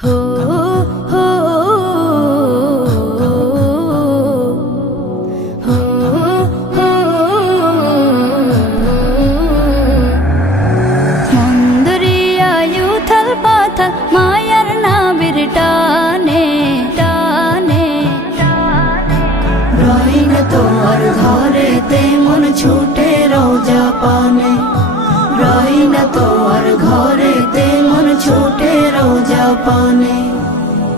हो हो हो हो মন্দরিয়ায়ু থাল পাথাল মায়ার নাবির টানে টানে রই না তোর ঘরেতে মন ছুটে রোজা পানে রই না তোর ঘরেতে মন ছুটে রোজা পানে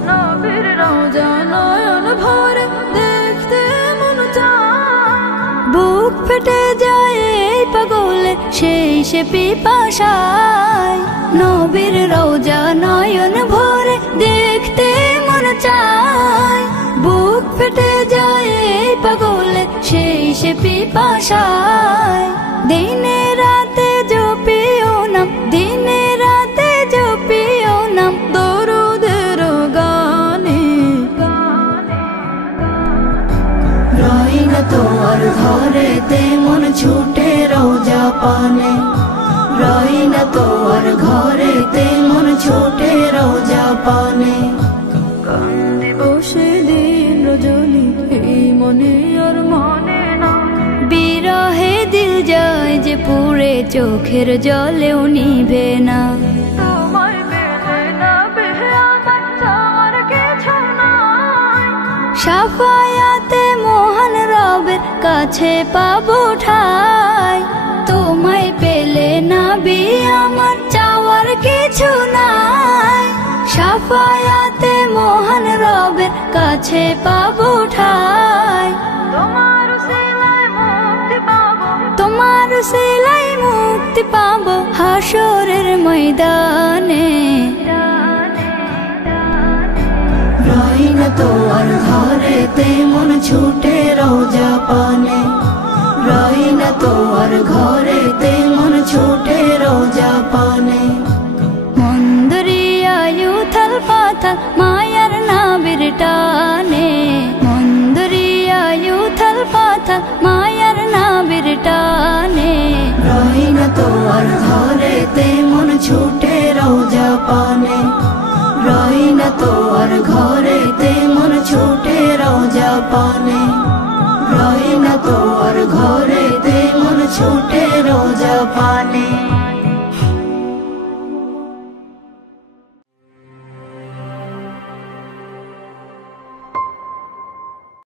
নবীর রোজা নয়ন ভরে দেখতে মন চায় বুক ফেটে যায় এই পাগলে সেই সে পিপাসায় নবীর রোজা নয়ন ভরে দেখতে মন চায় বুক ফেটে যায় এই পাগলে সেই সে পিপাসায় দিনে রাতে জপিও নাম দিনে রাতে জপিও নাম দরুদের গানে রই না তোর ঘরেতে মন ছুটে রোজা পানে রই না তোর ঘরেতে মন ছুটে রোজা পানে কান্দে বসে দিন রজনী এই মনে আর মনে না বিরহে দিল যায় যে পুরে চোখের জলেও নিভে না তোমায় পেলে না পেয়ে আমার চাওয়ার কিছু নাই শাফায়াতে মহান রবের কাছে পাবো ঠাই তোমায় পেলে না বি আমার চাওয়ার কিছু নাই শাফায়াতে মহান রবের কাছে পাবো ঠাই তোমার উসিলায় মুক্তি পাবো তোমার উসিলায় মুক্তি পাবো হাসরের ময়দানে রই না তোর ঘরেতে মন ছুটে রোজা পানে রই না তোর ঘরেতে মন ছুটে রোজা পানে।